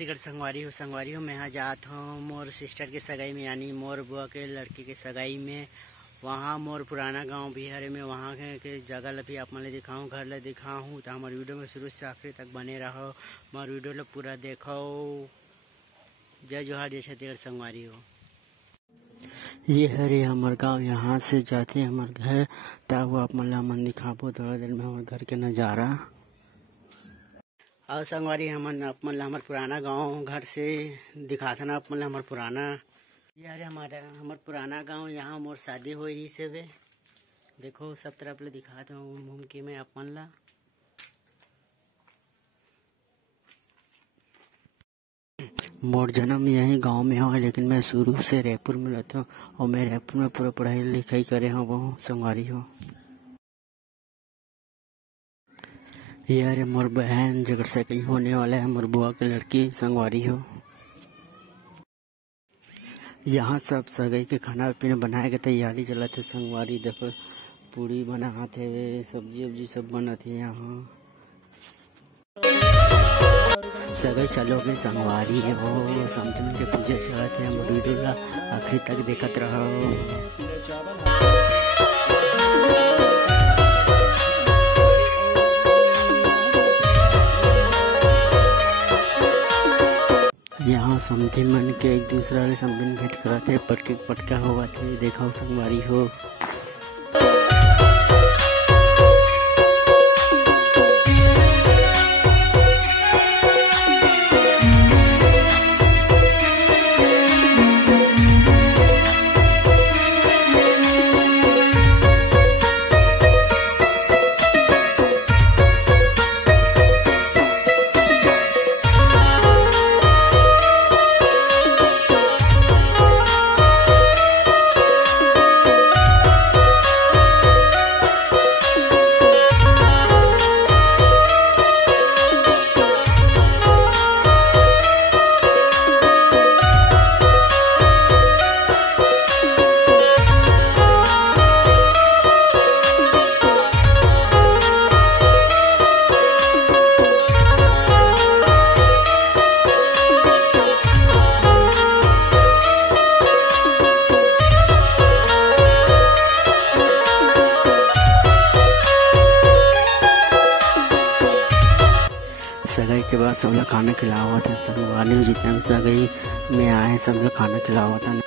छत्तीसगढ़ संगवारी हो मैं यहाँ जात हूँ मोर सिस्टर के सगाई में, यानी मोर बुआ के लड़की के सगाई में। वहाँ मोर पुराना गांव भी हरे में, वहाँ के जगह ला भी आप मन ले दिखाऊँ, घर ला दिखाऊँ। तो हमारे वीडियो में शुरू से आखिरी तक बने रहो, हमारे वीडियो ला पूरा देखो। जय जोहार, जय छत्तीसगढ़ संगवारी हो। ये हरे हमार गाँव, यहाँ से जाते हमार घर, तब आप मन दिखाबो थोड़ा देर में हमारे घर के नज़ारा। और संगवारी हमन अपन ला हमार पुराना गांव घर से दिखाथन अपन ला हमार पुराना। यार हमार पुराना गांव, यहाँ मोर शादी हो रही से वे देखो सब तरफ ले दिखाता हूँ घूम के मैं अपन ला। मोर जन्म यही गांव में हो, लेकिन मैं शुरू से रायपुर में रहता हूँ और मैं रायपुर में पूरा पढ़ाई लिखाई करे हूँ। वो संगवारी हो यार मोर बहन जगह से कहीं होने वाला है, मोर बुआ के लड़की संगवारी हो। यहाँ सब सगाई के खाना पीना बनाए के तैयारी चलत है संगवारी। देखो पूड़ी बनात है, सब्जी उब्जी सब बनत है यहाँ। सगाई चालू गई संगवारी है वो समझ के पूजा चलत है। हमारे वीडियो ला आखिरी तक देखत रहो। यहाँ समझी मन के एक दूसरा ले समझन भेंट कराते, पटका हुआ थे देखो संगवारी हो। सगाई के बाद सब लोग खाना खिलावा था संगवारी में, जितने भी सगाई में आए सब लोग खाना खिलावा था।